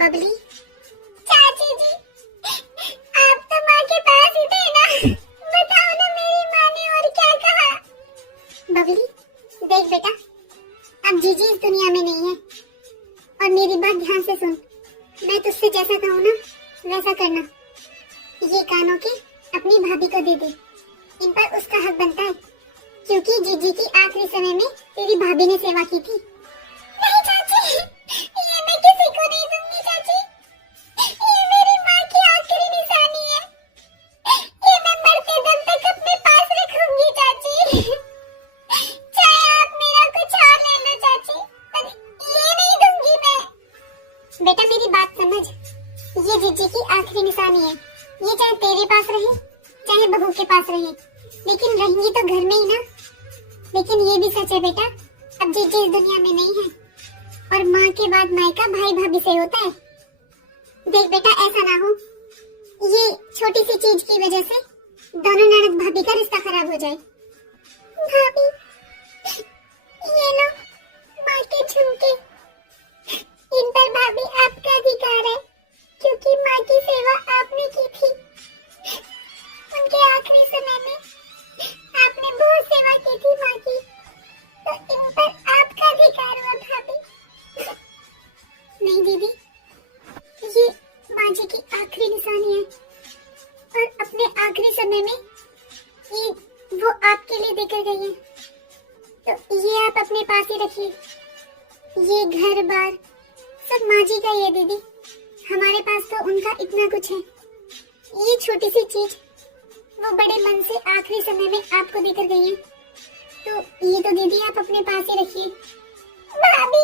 बबली। चाची जी, आप तो माँ के पास ही थे ना, बताओ ना मेरी माँ ने और क्या कहा। बबली देख बेटा, अब जीजी इस दुनिया में नहीं है और मेरी बात ध्यान से सुन। मैं तुझसे जैसा कहूँ ना वैसा करना। ये कानों के अपनी भाभी को दे दे, इन पर उसका हक बनता है, क्योंकि जीजी की आखिरी समय में तेरी भाभी ने सेवा की थी। नहीं चाची, ये मैं किसी को नहीं दूंगी चाची। ये मेरी माँ की आखिरी निशानी है। ये मैं मरते दम तक अपने पास रखूंगी चाची। चाहे आप मेरा कुछ और ले लो चाची, पर ये नहीं दूंगी मैं। बेटा मेरी बात समझ, ये जीजी की आखिरी निशानी है। ये चाहे तेरे पास रहे चाहे बहू के पास रहे, लेकिन रहेंगी तो घर में ही ना। लेकिन ये भी सच है बेटा, अब जीजी इस दुनिया में नहीं है और माँ के बाद मायका भाई भाभी से होता है। देख बेटा ऐसा ना हो, ये छोटी सी चीज की वजह से दोनों ननद भाभी का रिश्ता खराब हो जाए। भाभी, ये लो माँ के झुमके, इन पर भाभी आपका अधिकार है, क्योंकि माँ की सेवा आपने की थी। उनके आखिरी समय में आपने बहुत सेवा की थी माँ की, तो इन पर आपका अधिकार हुआ भाभी। नहीं दीदी, ये माँ जी की आखिरी निशानी है और अपने आखिरी समय में ये वो आपके लिए देकर गई है, तो ये आप अपने पास ही रखिए। ये घर बार सब माँ जी का ही है दीदी, हमारे पास तो उनका इतना कुछ है। ये छोटी सी चीज वो बड़े मन से आखिरी समय में आपको देकर गई है, तो ये तो दीदी आप अपने पास ही रखिए। भाभी